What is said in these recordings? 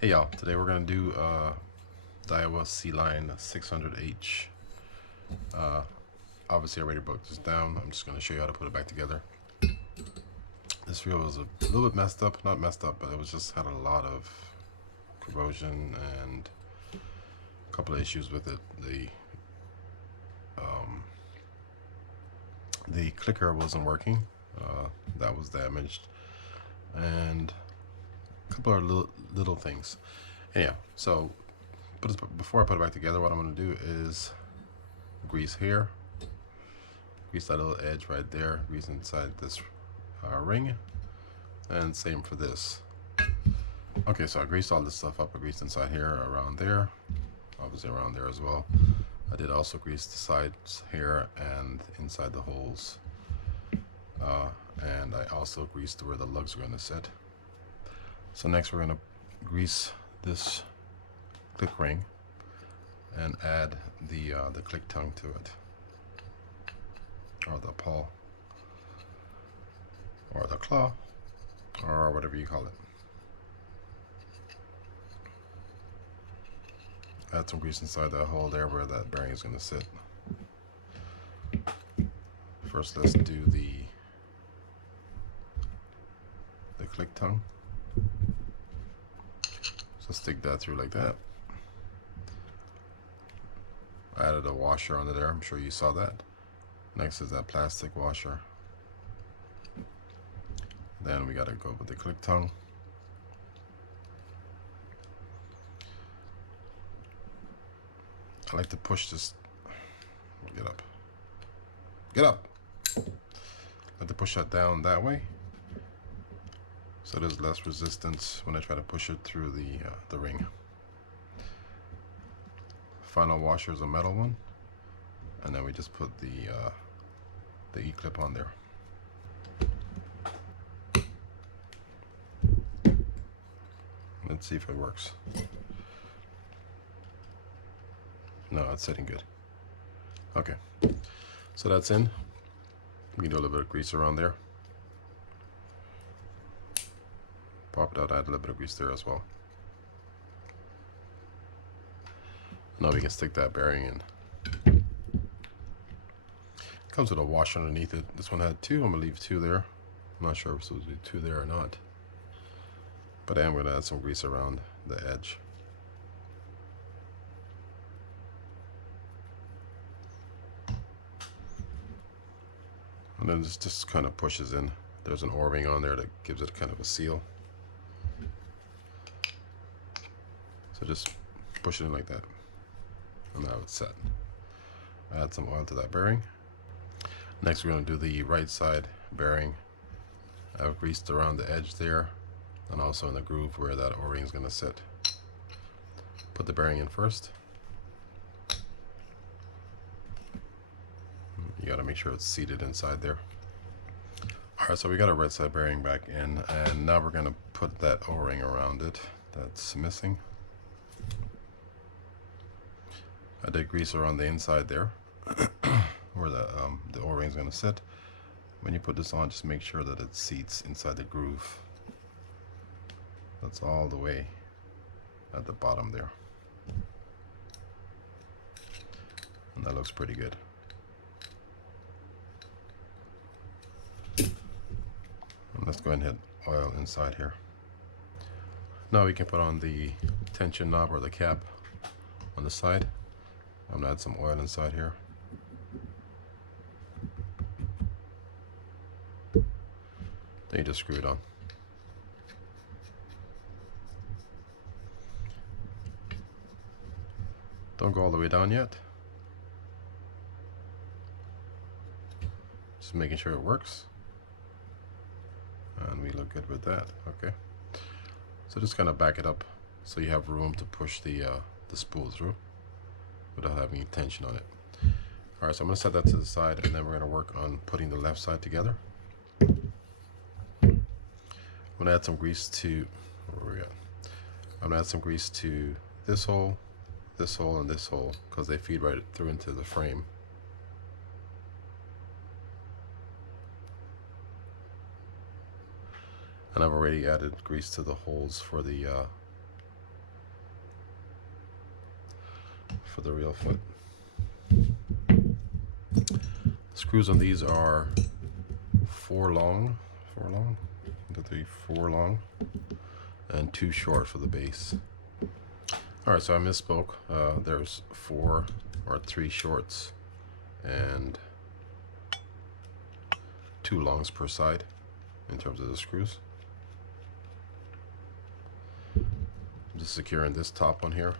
Hey y'all, today we're going to do Daiwa Sealine 600H. Obviously I already broke this down. I'm just going to show you how to put it back together. This reel was a little bit messed up, not messed up, but it was just had a lot of corrosion and a couple of issues with it. The clicker wasn't working, that was damaged, and a couple of little things. Anyhow, so before I put it back together, what I'm going to do is grease here, grease that little edge right there, grease inside this ring, and same for this. Okay, so I greased all this stuff up. I greased inside here, around there, obviously around there as well. I did also grease the sides here and inside the holes, and I also greased where the lugs are going to sit. So next we're going to grease this click ring and add the click tongue to it, or the pawl, or the claw, or whatever you call it. Add some grease inside that hole there where that bearing is going to sit. First let's do the click tongue. So stick that through like that. I added a washer under there, I'm sure you saw that. Next is that plastic washer. Then we got to go with the click tongue. I like to push this. Get up. Get up. I like to push that down that way, so there's less resistance when I try to push it through the ring. Final washer is a metal one, and then we just put the E-clip on there. Let's see if it works. No, it's sitting good. Okay, so that's in. We can do a little bit of grease around there. Pop it out, add a little bit of grease there as well. Now we can stick that bearing in. Comes with a washer underneath it. This one had two. I'm gonna leave two there. I'm not sure if it's supposed to be two there or not, but I am gonna add some grease around the edge. And then this just kind of pushes in. There's an O-ring on there that gives it kind of a seal. So just push it in like that. And now it's set. Add some oil to that bearing. Next we're going to do the right side bearing. I've greased around the edge there, and also in the groove where that O-ring is going to sit. Put the bearing in first. You got to make sure it's seated inside there. Alright, so we got our right side bearing back in, and now we're going to put that O-ring around it that's missing. I did grease around the inside there where the O-ring is going to sit. When you put this on, just make sure that it seats inside the groove. That's all the way at the bottom there. And that looks pretty good. And let's go ahead and hit oil inside here. Now we can put on the tension knob or the cap on the side. I'm gonna add some oil inside here. Then you just screw it on. Don't go all the way down yet. Just making sure it works. And we look good with that. Okay. So just kind of back it up so you have room to push the spool through without having any tension on it. Alright, so I'm going to set that to the side, and then we're going to work on putting the left side together. I'm going to add some grease to, where we at? I'm going to add some grease to this hole, and this hole, because they feed right through into the frame. And I've already added grease to the holes for the for the real foot. Screws on these are 4 long, 1, 2, 3, 4 long, and 2 short for the base. Alright, so I misspoke. There's 4 or 3 shorts and 2 longs per side in terms of the screws. Just securing this top one here.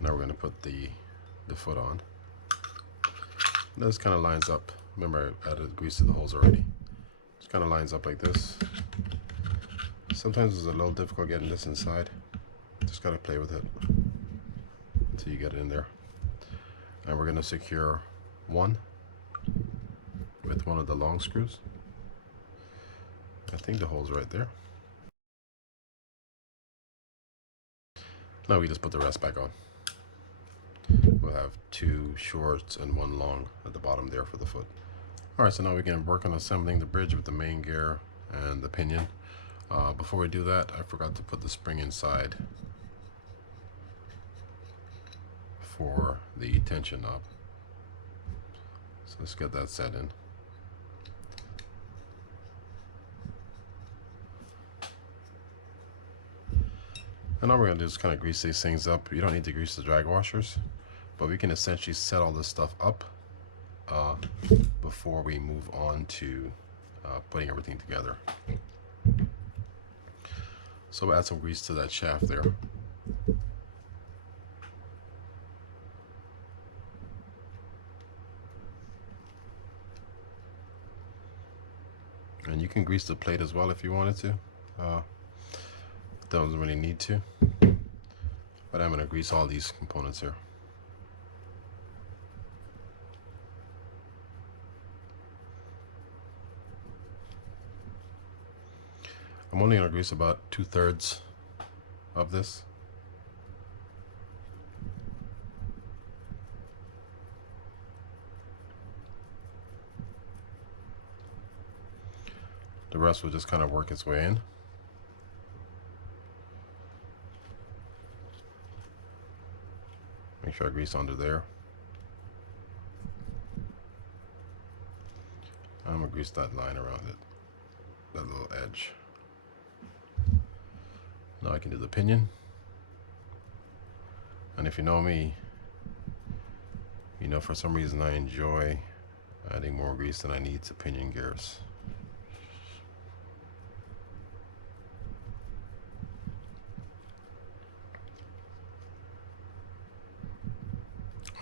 Now we're going to put the foot on. This kind of lines up. Remember, I added grease to the holes already. Just kind of lines up like this. Sometimes it's a little difficult getting this inside. Just gotta play with it until you get it in there. And we're gonna secure one with one of the long screws. I think the hole's right there. Now we just put the rest back on. We'll have 2 shorts and 1 long at the bottom there for the foot. Alright, so now we can work on assembling the bridge with the main gear and the pinion. Before we do that, I forgot to put the spring inside for the tension knob. So let's get that set in. And all we're going to do is kind of grease these things up. You don't need to grease the drag washers, but we can essentially set all this stuff up before we move on to putting everything together. So we'll add some grease to that shaft there. And you can grease the plate as well if you wanted to. Doesn't really need to, but I'm going to grease all these components here. I'm only going to grease about 2/3 of this. The rest will just kind of work its way in. Make sure I grease under there. I'm going to grease that line around it, that little edge. Now I can do the pinion. And if you know me, you know for some reason I enjoy adding more grease than I need to pinion gears.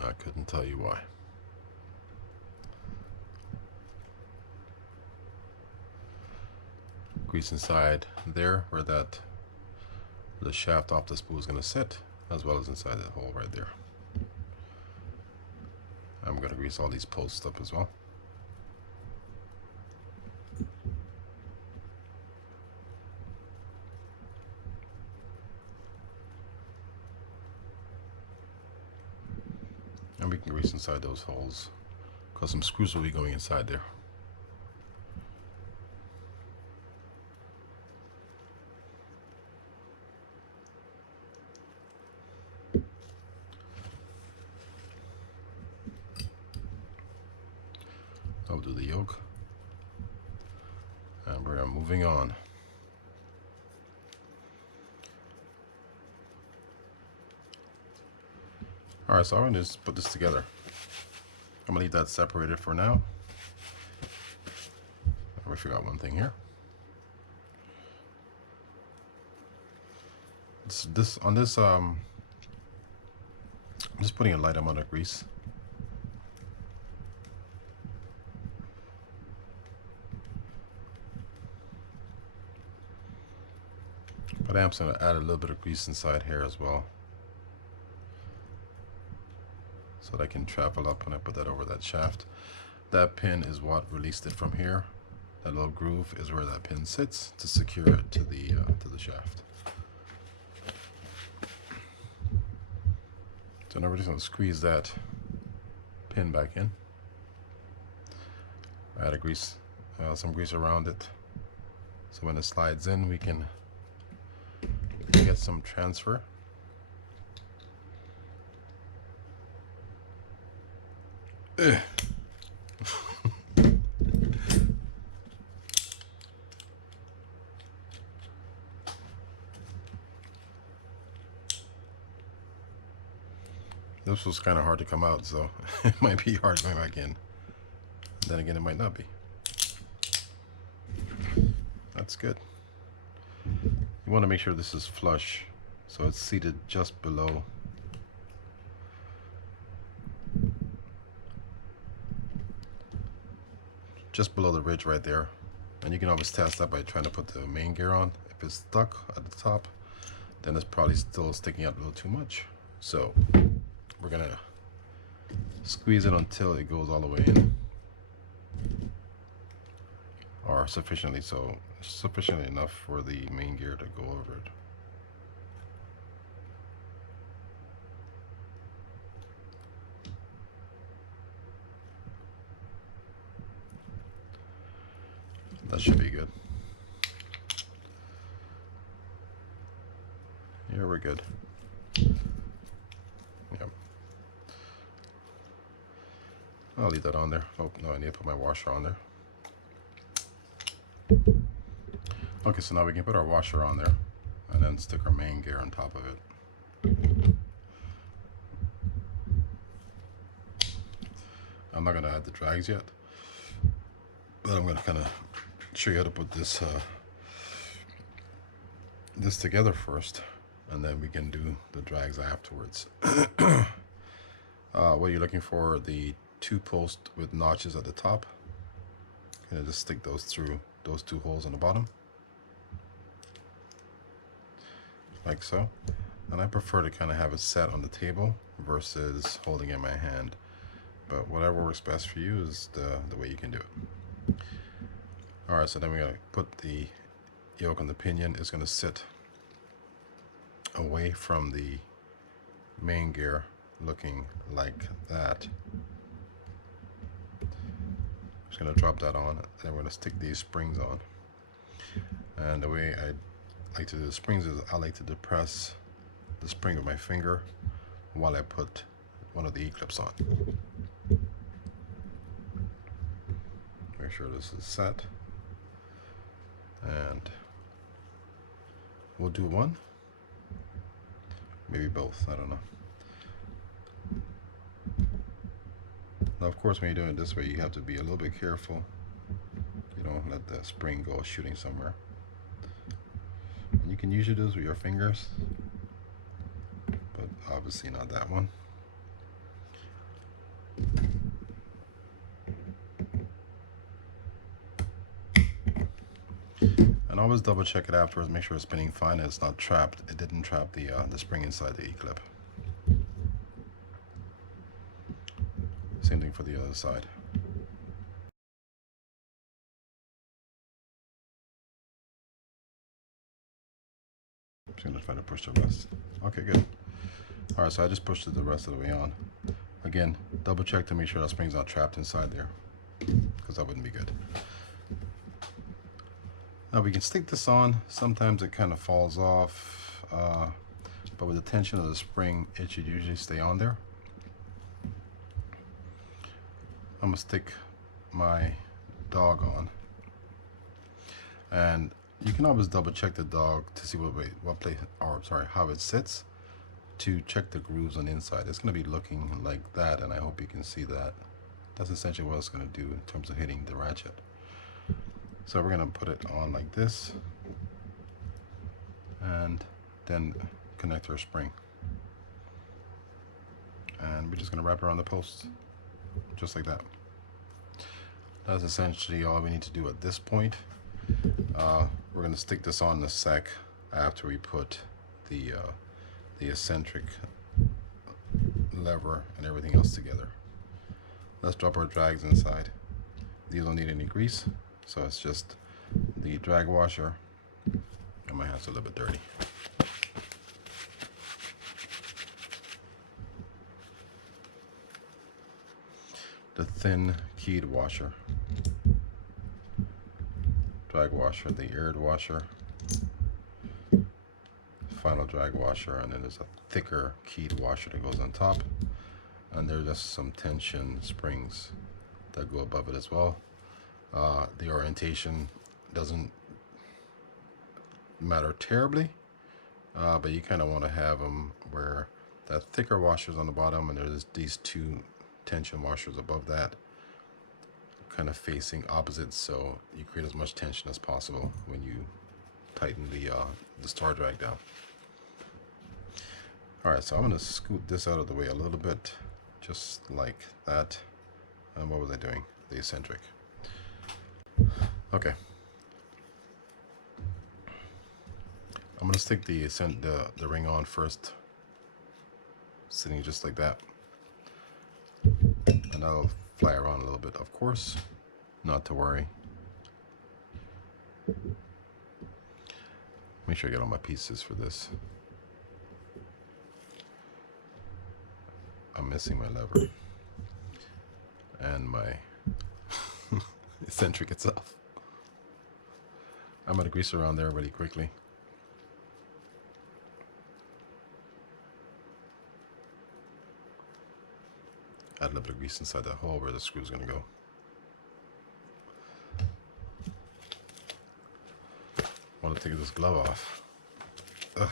I couldn't tell you why. Grease inside there where the shaft off the spool is going to sit, as well as inside that hole right there. I'm going to grease all these posts up as well. And we can grease inside those holes because some screws will be going inside there. I'll do the yoke, and we're moving on. Alright, so I'm going to just put this together. I'm going to leave that separated for now. We forgot one thing here. I'm just putting a light amount of grease. But I'm going to add a little bit of grease inside here as well, so that I can travel up when I put that over that shaft. That pin is what released it from here. That little groove is where that pin sits to secure it to the shaft. So now we're just going to squeeze that pin back in. Add some grease around it, so when it slides in, we can get some transfer. This was kind of hard to come out, so it might be hard going back in. Then again, it might not be. That's good. You want to make sure this is flush, so it's seated just below. Just below the ridge right there. And you can always test that by trying to put the main gear on. If it's stuck at the top, then it's probably still sticking out a little too much. So we're gonna squeeze it until it goes all the way in, or sufficiently enough for the main gear to go over it. That should be good. Yeah, we're good. Yep. I'll leave that on there. Oh, no, I need to put my washer on there. Okay, so now we can put our washer on there and then stick our main gear on top of it. I'm not going to add the drags yet, but I'm going to kind of show you how to put this this together first, and then we can do the drags afterwards. What you're looking for are the 2 posts with notches at the top. And just stick those through those 2 holes in the bottom, like so. And I prefer to kind of have it set on the table versus holding it in my hand, but whatever works best for you is the way you can do it. Alright, so then we're going to put the yoke on the pinion. It's going to sit away from the main gear, looking like that. Just going to drop that on, and then we're going to stick these springs on. And the way I like to do the springs is I like to depress the spring with my finger while I put one of the E-clips on. Make sure this is set. And we'll do one, maybe both, I don't know. Now of course when you're doing it this way, you have to be a little bit careful. You don't let the spring go shooting somewhere. And you can usually do this with your fingers, but obviously not that one. And always double check it afterwards, make sure it's spinning fine and it's not trapped. It didn't trap the spring inside the E-clip. Same thing for the other side. I'm just gonna try to push the rest. Okay, good. Alright, so I just pushed it the rest of the way on. Again, double check to make sure that spring's not trapped inside there, because that wouldn't be good. Now we can stick this on. Sometimes it kind of falls off, but with the tension of the spring, it should usually stay on there. I'm gonna stick my dog on, and you can always double check the dog to see how it sits, to check the grooves on the inside. It's gonna be looking like that, and I hope you can see that. That's essentially what it's gonna do in terms of hitting the ratchet. So we're gonna put it on like this, and then connect our spring. And we're just gonna wrap around the post, just like that. That's essentially all we need to do at this point. We're gonna stick this on in a sec after we put the eccentric lever and everything else together. Let's drop our drags inside. These don't need any grease, so it's just the drag washer, and my hand's a little bit dirty. The thin keyed washer, drag washer, the aired washer, final drag washer, and then there's a thicker keyed washer that goes on top. and there are just some tension springs that go above it as well. The orientation doesn't matter terribly, but you kind of want to have them where that thicker washer is on the bottom and there's these two tension washers above that, kind of facing opposites, so you create as much tension as possible when you tighten the star drag down. All right, so I'm going to scoot this out of the way a little bit, just like that. And what was I doing? The eccentric. Okay. I'm going to stick the ring on first, sitting just like that. And I'll fly around a little bit, of course, not to worry. Make sure I get all my pieces for this. I'm missing my lever and my eccentric itself. I'm going to grease around there really quickly. Add a little bit of grease inside that hole where the screw is going to go. I want to take this glove off. Ugh.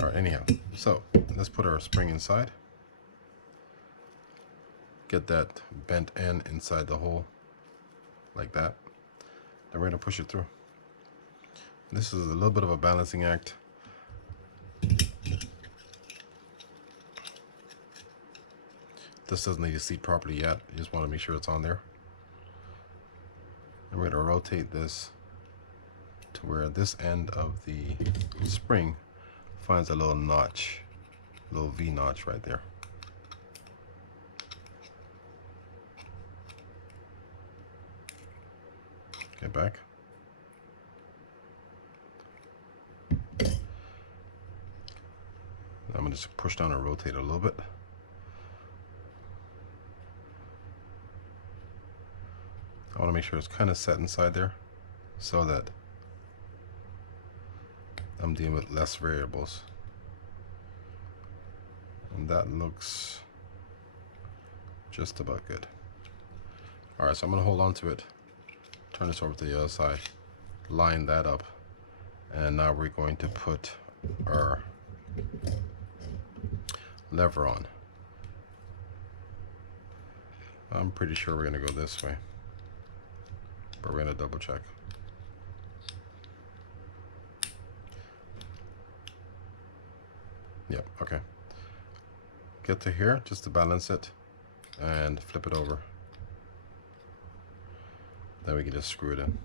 All right, anyhow, so let's put our spring inside. Get that bent end inside the hole, like that. Then we're going to push it through. This is a little bit of a balancing act. This doesn't need to seat properly yet. You just want to make sure it's on there. And we're going to rotate this to where this end of the spring finds a little notch, little V notch right there. Get back. I'm going to just push down and rotate a little bit. I want to make sure it's kind of set inside there so that I'm dealing with less variables. And that looks just about good. All right, so I'm going to hold on to it, turn this over to the other side, line that up, and now we're going to put our lever on. I'm pretty sure we're going to go this way, but we're going to double check. Yep, okay. Get to here just to balance it and flip it over. Then we can just screw it in.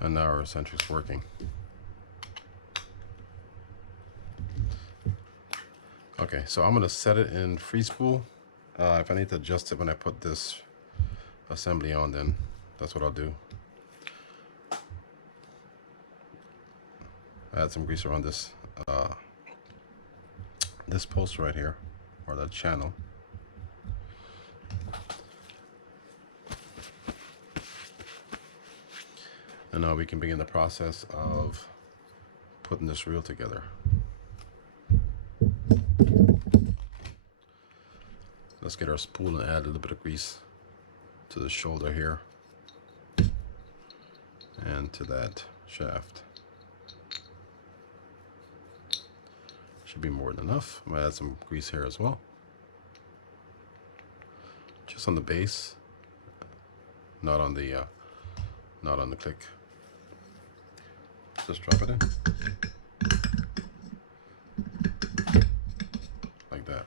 And now our eccentric's working. Okay, so I'm going to set it in free spool. If I need to adjust it when I put this assembly on, then that's what I'll do. Add some grease around this this post right here, or that channel. And now we can begin the process of putting this reel together. Let's get our spool and add a little bit of grease to the shoulder here and to that shaft. Should be more than enough. I'm gonna add some grease here as well, just on the base, not on the click. Just drop it in like that.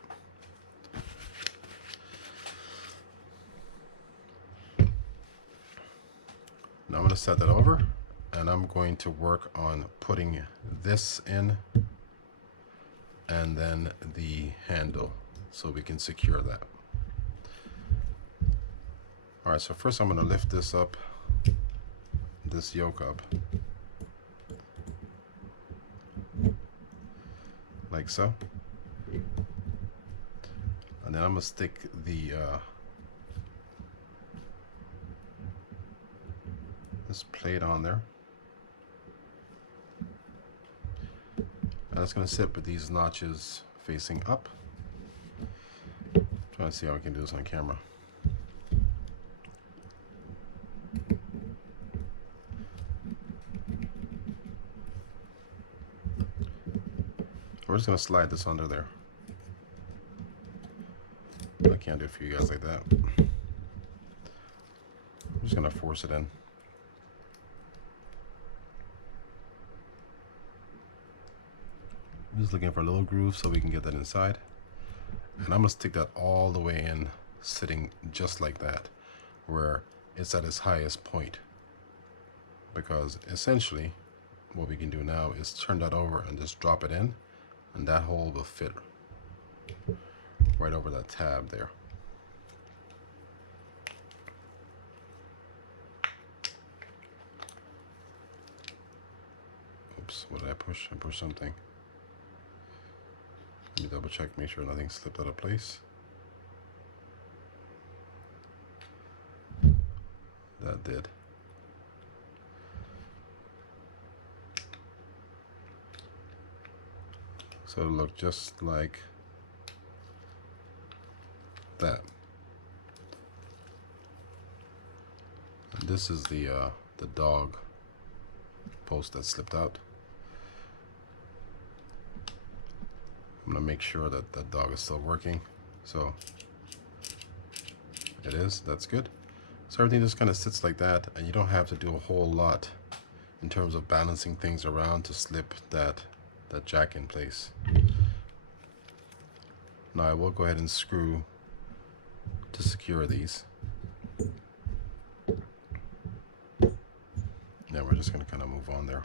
Now I'm going to set that over, and I'm going to work on putting this in and then the handle so we can secure that. All right, so first I'm going to lift this up, this yoke up, like so. And then I'm gonna stick the this plate on there. And it's gonna sit with these notches facing up. Trying to see how we can do this on camera. We're just gonna slide this under there. I can't do it for you guys like that. I'm just gonna force it in. I'm just looking for a little groove so we can get that inside. And I'm gonna stick that all the way in, sitting just like that, where it's at its highest point. Because essentially, what we can do now is turn that over and just drop it in, and that hole will fit right over that tab there. Oops, what did I push? I pushed something. Let me double check, make sure nothing slipped out of place. That did. So it'll look just like that. And this is the dog post that slipped out. I'm gonna make sure that that dog is still working. So it is, that's good. So everything just kind of sits like that, and you don't have to do a whole lot in terms of balancing things around to slip that jack in place. Now I will go ahead and screw to secure these. Now we're just going to kind of move on there.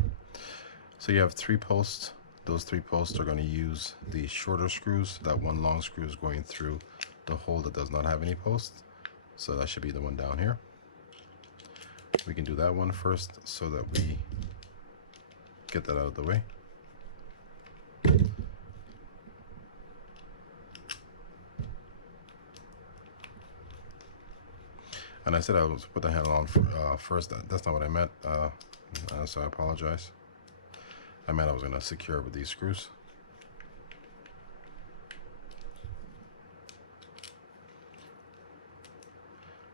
So you have 3 posts. Those 3 posts are going to use the shorter screws. That one long screw is going through the hole that does not have any posts. So that should be the one down here. We can do that one first so that we get that out of the way. And I said I was put the handle on first. That's not what I meant. So I apologize. I meant I was going to secure it with these screws.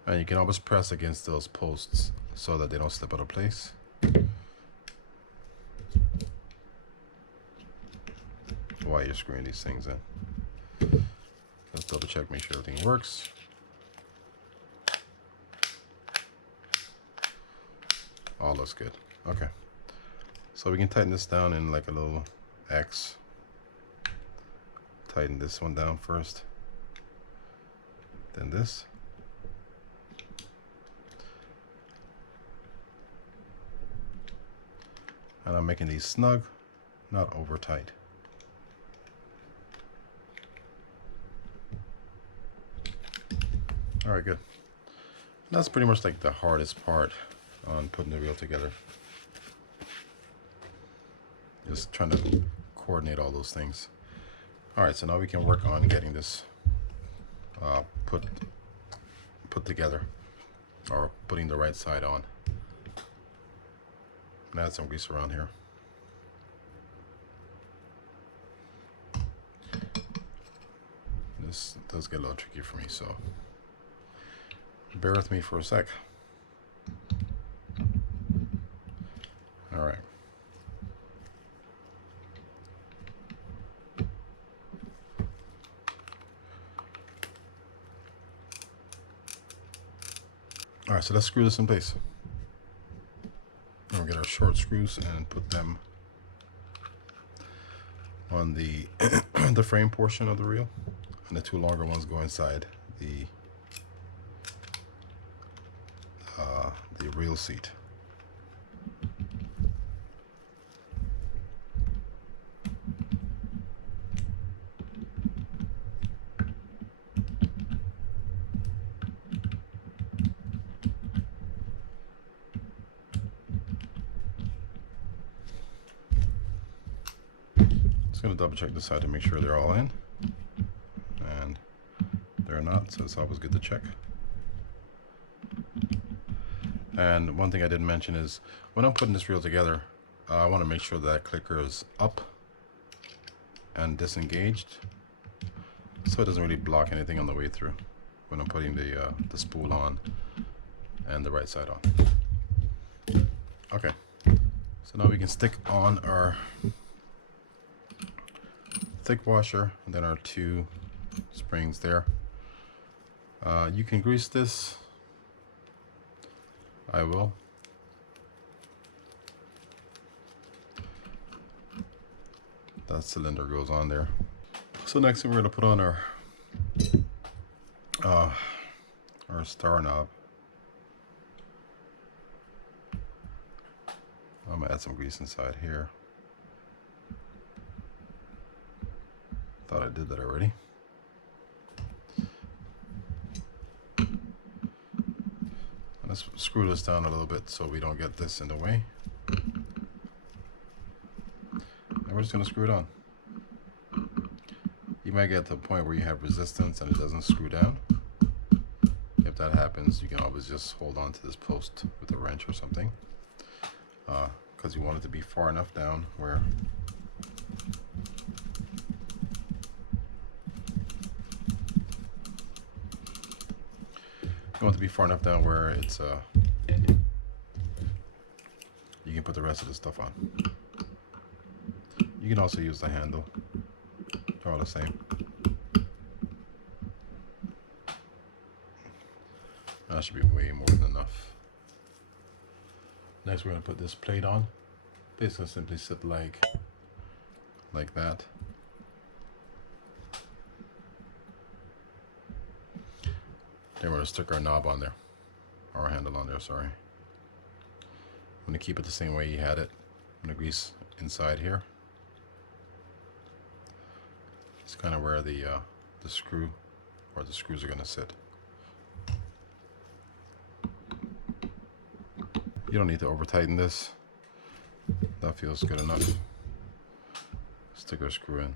And you can always press against those posts so that they don't slip out of place. While you're screwing these things in. Let's double check, make sure everything works. All looks good. Okay. So we can tighten this down in like a little X. Tighten this one down first. Then this. And I'm making these snug, not over tight. All right, good. That's pretty much like the hardest part on putting the reel together. Just trying to coordinate all those things. All right, so now we can work on getting this put together, or putting the right side on. And add some grease around here. This does get a little tricky for me, so bear with me for a sec. All right. All right, so let's screw this in place. We'll get our short screws and put them on the the frame portion of the reel, and the 2 longer ones go inside the reel seat. Just going to double check this side to make sure they're all in, and they're not, so it's always good to check. And one thing I didn't mention is when I'm putting this reel together, I want to make sure that clicker is up and disengaged, so it doesn't really block anything on the way through when I'm putting the spool on and the right side on. Okay, so now we can stick on our thick washer and then our 2 springs there. You can grease this. I will. That cylinder goes on there. So next thing we're going to put on our star knob. I'm going to add some grease inside here. Thought I did that already. Let's screw this down a little bit so we don't get this in the way. And we're just going to screw it on. You might get to a point where you have resistance and it doesn't screw down. If that happens, you can always just hold on to this post with a wrench or something, because you want it to be far enough down where it's you can put the rest of the stuff on. You can also use the handle. They're all the same. That should be way more than enough. Next we're going to put this plate on. It's going to simply sit like that. Then we're going to stick our knob on there. Our handle on there, sorry. I'm going to keep it the same way you had it. I'm going to grease inside here. It's kind of where the screw or the screws are going to sit. You don't need to over tighten this. That feels good enough. Stick our screw in.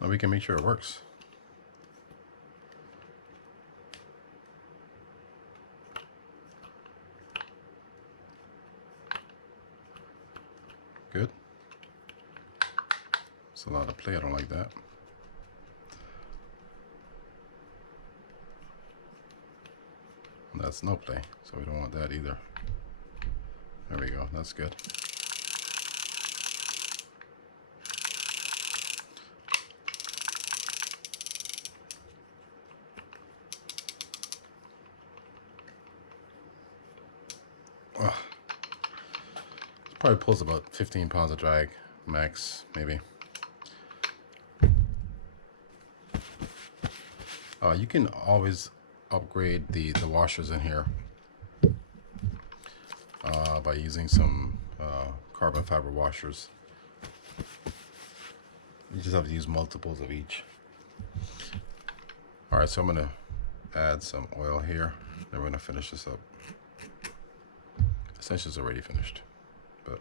Now we can make sure it works. Good. It's a lot of play, I don't like that. And that's no play, so we don't want that either. There we go, that's good. Probably pulls about 15 pounds of drag max, maybe. You can always upgrade the washers in here by using some carbon fiber washers. You just have to use multiples of each. Alright, so I'm going to add some oil here. Then we're going to finish this up. Essentially it's already finished, but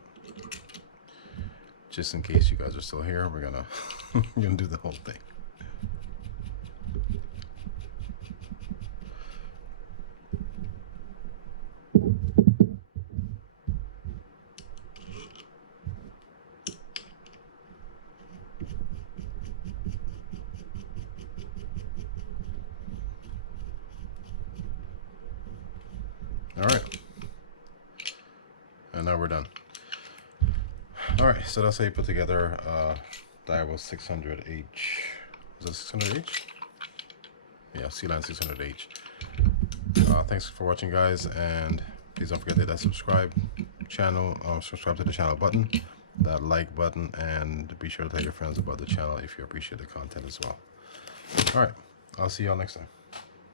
just in case you guys are still here, we're gonna do the whole thing. All right. And now we're done. All right, so that's how you put together Daiwa 600H. Is that 600H? Yeah, Sealine 600H. Thanks for watching, guys, and please don't forget to hit that subscribe to the channel button, that like button, and be sure to tell your friends about the channel if you appreciate the content as well. All right, I'll see y'all next time.